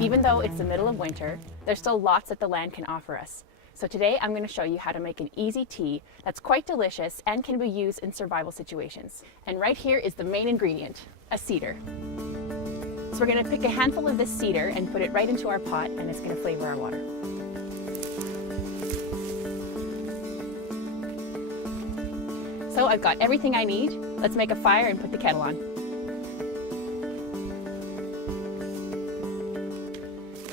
Even though it's the middle of winter, there's still lots that the land can offer us. So today I'm going to show you how to make an easy tea that's quite delicious and can be used in survival situations. And right here is the main ingredient, a cedar. So we're going to pick a handful of this cedar and put it right into our pot, and it's going to flavor our water. So I've got everything I need. Let's make a fire and put the kettle on.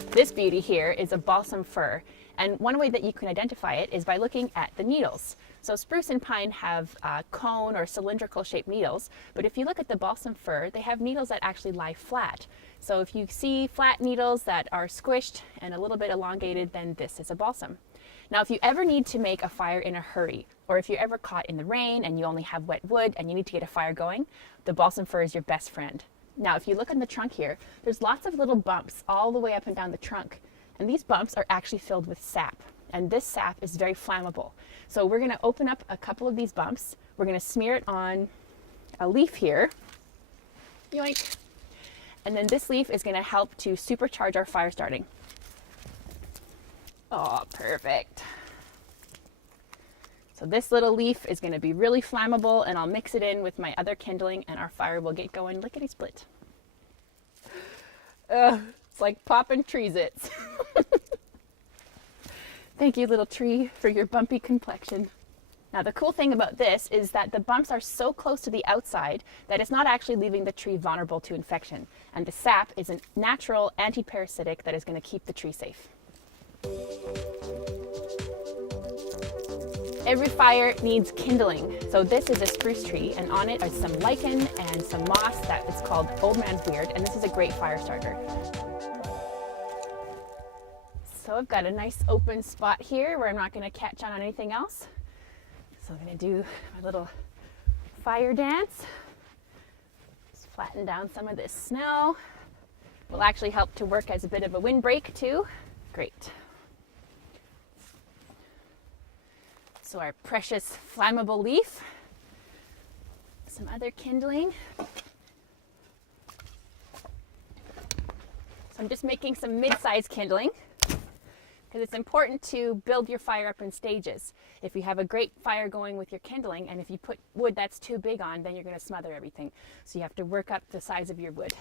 This beauty here is a balsam fir, and one way that you can identify it is by looking at the needles. So spruce and pine have cone or cylindrical shaped needles, but if you look at the balsam fir, they have needles that actually lie flat. So if you see flat needles that are squished and a little bit elongated, then this is a balsam. Now, if you ever need to make a fire in a hurry, or if you're ever caught in the rain and you only have wet wood and you need to get a fire going, the balsam fir is your best friend. Now, if you look on the trunk here, there's lots of little bumps all the way up and down the trunk. And these bumps are actually filled with sap. And this sap is very flammable. So we're going to open up a couple of these bumps. We're going to smear it on a leaf here. Yoink. And then this leaf is going to help to supercharge our fire starting. Oh, perfect. So this little leaf is going to be really flammable, and I'll mix it in with my other kindling and our fire will get going lickety split. It's like popping Trees-Its. Thank you, little tree, for your bumpy complexion. Now the cool thing about this is that the bumps are so close to the outside that it's not actually leaving the tree vulnerable to infection. And the sap is a natural anti-parasitic that is going to keep the tree safe. Every fire needs kindling. So this is a spruce tree, and on it are some lichen and some moss that is called old man's weird, and this is a great fire starter. So I've got a nice open spot here where I'm not going to catch on anything else. So I'm going to do my little fire dance. Just flatten down some of this snow. Will actually help to work as a bit of a windbreak too. Great. So our precious flammable leaf, some other kindling. So I'm just making some mid-sized kindling because it's important to build your fire up in stages. If you have a great fire going with your kindling, and if you put wood that's too big on, then you're going to smother everything. So you have to work up the size of your wood.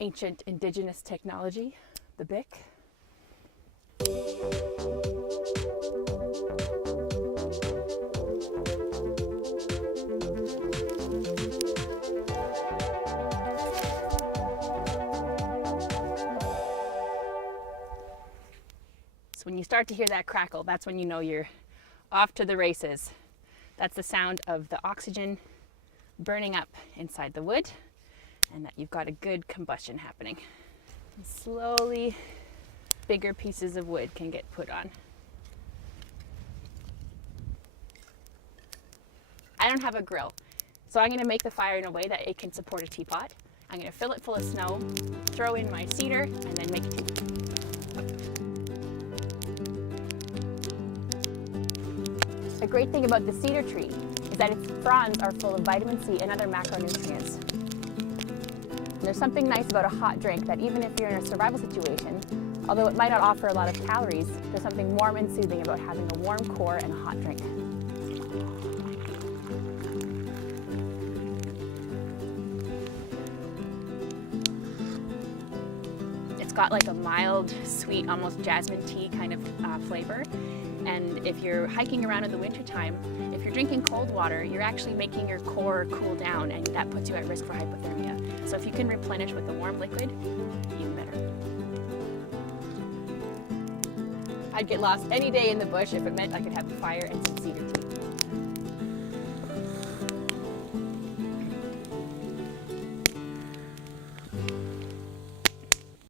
Ancient indigenous technology, the Bic. So when you start to hear that crackle, that's when you know you're off to the races. That's the sound of the oxygen burning up inside the wood, and that you've got a good combustion happening. And slowly, bigger pieces of wood can get put on. I don't have a grill, so I'm going to make the fire in a way that it can support a teapot. I'm going to fill it full of snow, throw in my cedar, and then make a tea. The great thing about the cedar tree is that its fronds are full of vitamin C and other macronutrients. And there's something nice about a hot drink that even if you're in a survival situation, although it might not offer a lot of calories, there's something warm and soothing about having a warm core and a hot drink. It's got like a mild, sweet, almost jasmine tea kind of flavor. And if you're hiking around in the wintertime, if you're drinking cold water, you're actually making your core cool down, and that puts you at risk for hypothermia. So if you can replenish with a warm liquid, even better. I'd get lost any day in the bush if it meant I could have a fire and some cedar tea.